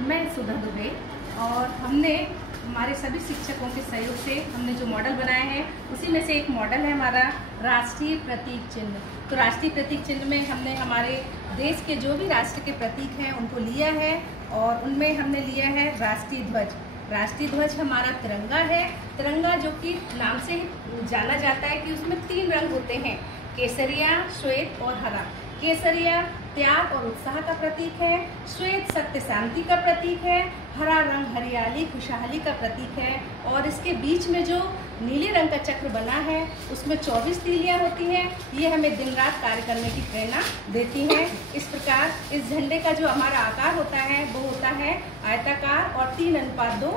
मैं सुधा दुबे और हमने हमारे सभी शिक्षकों के सहयोग से हमने जो मॉडल बनाए हैं उसी में से एक मॉडल है हमारा राष्ट्रीय प्रतीक चिन्ह। तो राष्ट्रीय प्रतीक चिन्ह में हमने हमारे देश के जो भी राष्ट्र के प्रतीक हैं उनको लिया है और उनमें हमने लिया है राष्ट्रीय ध्वज। राष्ट्रीय ध्वज हमारा तिरंगा है। तिरंगा जो कि नाम से ही जाना जाता है कि उसमें 3 रंग होते हैं, केसरिया, श्वेत और हरा। केसरिया त्याग और उत्साह का प्रतीक है, श्वेत सत्य शांति का प्रतीक है, हरा रंग हरियाली खुशहाली का प्रतीक है और इसके बीच में जो नीले रंग का चक्र बना है उसमें 24 तीलियां होती हैं। ये हमें दिन रात कार्य करने की प्रेरणा देती हैं। इस प्रकार इस झंडे का जो हमारा आकार होता है वो होता है आयताकार और 3:2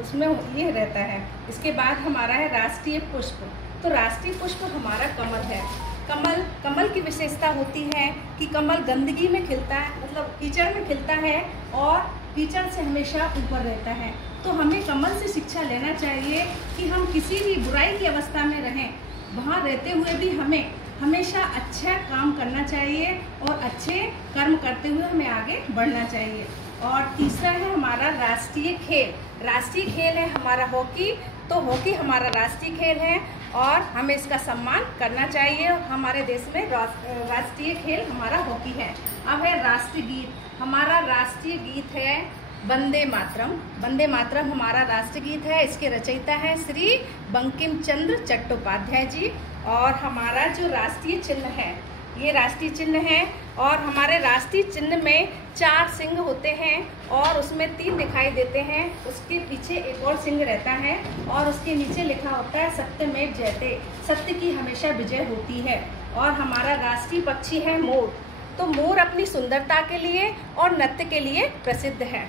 उसमें ये रहता है। इसके बाद हमारा है राष्ट्रीय पुष्प। तो राष्ट्रीय पुष्प हमारा कमल है। कमल की विशेषता होती है कि कमल गंदगी में खिलता है, मतलब कीचड़ में खिलता है और कीचड़ से हमेशा ऊपर रहता है। तो हमें कमल से शिक्षा लेना चाहिए कि हम किसी भी बुराई की अवस्था में रहें, वहाँ रहते हुए भी हमें हमेशा अच्छा काम करना चाहिए और अच्छे कर्म करते हुए हमें आगे बढ़ना चाहिए। और तीसरा है हमारा राष्ट्रीय खेल। राष्ट्रीय खेल है हमारा हॉकी। तो हॉकी हमारा राष्ट्रीय खेल है और हमें इसका सम्मान करना चाहिए। हमारे देश में राष्ट्रीय खेल हमारा हॉकी है। अब है राष्ट्रीय गीत। हमारा राष्ट्रीय गीत है वंदे मातरम। वंदे मातरम हमारा राष्ट्रीय गीत है। इसके रचयिता है श्री बंकिम चंद्र चट्टोपाध्याय जी। और हमारा जो राष्ट्रीय चिन्ह है ये राष्ट्रीय चिन्ह है और हमारे राष्ट्रीय चिन्ह में 4 सिंह होते हैं और उसमें 3 दिखाई देते हैं। उसके पीछे एक और सिंह रहता है और उसके नीचे लिखा होता है सत्यमेव जयते, सत्य की हमेशा विजय होती है। और हमारा राष्ट्रीय पक्षी है मोर। तो मोर अपनी सुंदरता के लिए और नृत्य के लिए प्रसिद्ध है।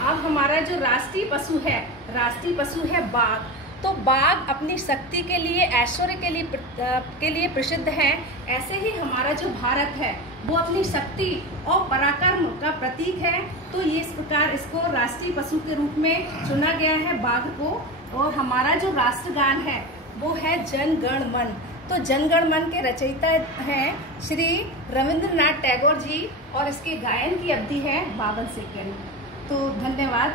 अब हमारा जो राष्ट्रीय पशु है बाघ। तो बाघ अपनी शक्ति के लिए, ऐश्वर्य के लिए प्रसिद्ध है। ऐसे ही हमारा जो भारत है वो अपनी शक्ति और पराक्रम का प्रतीक है। तो ये इस प्रकार इसको राष्ट्रीय पशु के रूप में चुना गया है बाघ को। और हमारा जो राष्ट्रगान है वो है जन गण मन। तो जन गण मन के रचयिता हैं श्री रविंद्रनाथ टैगोर जी और इसके गायन की अवधि है 52 सेकेंड। तो धन्यवाद।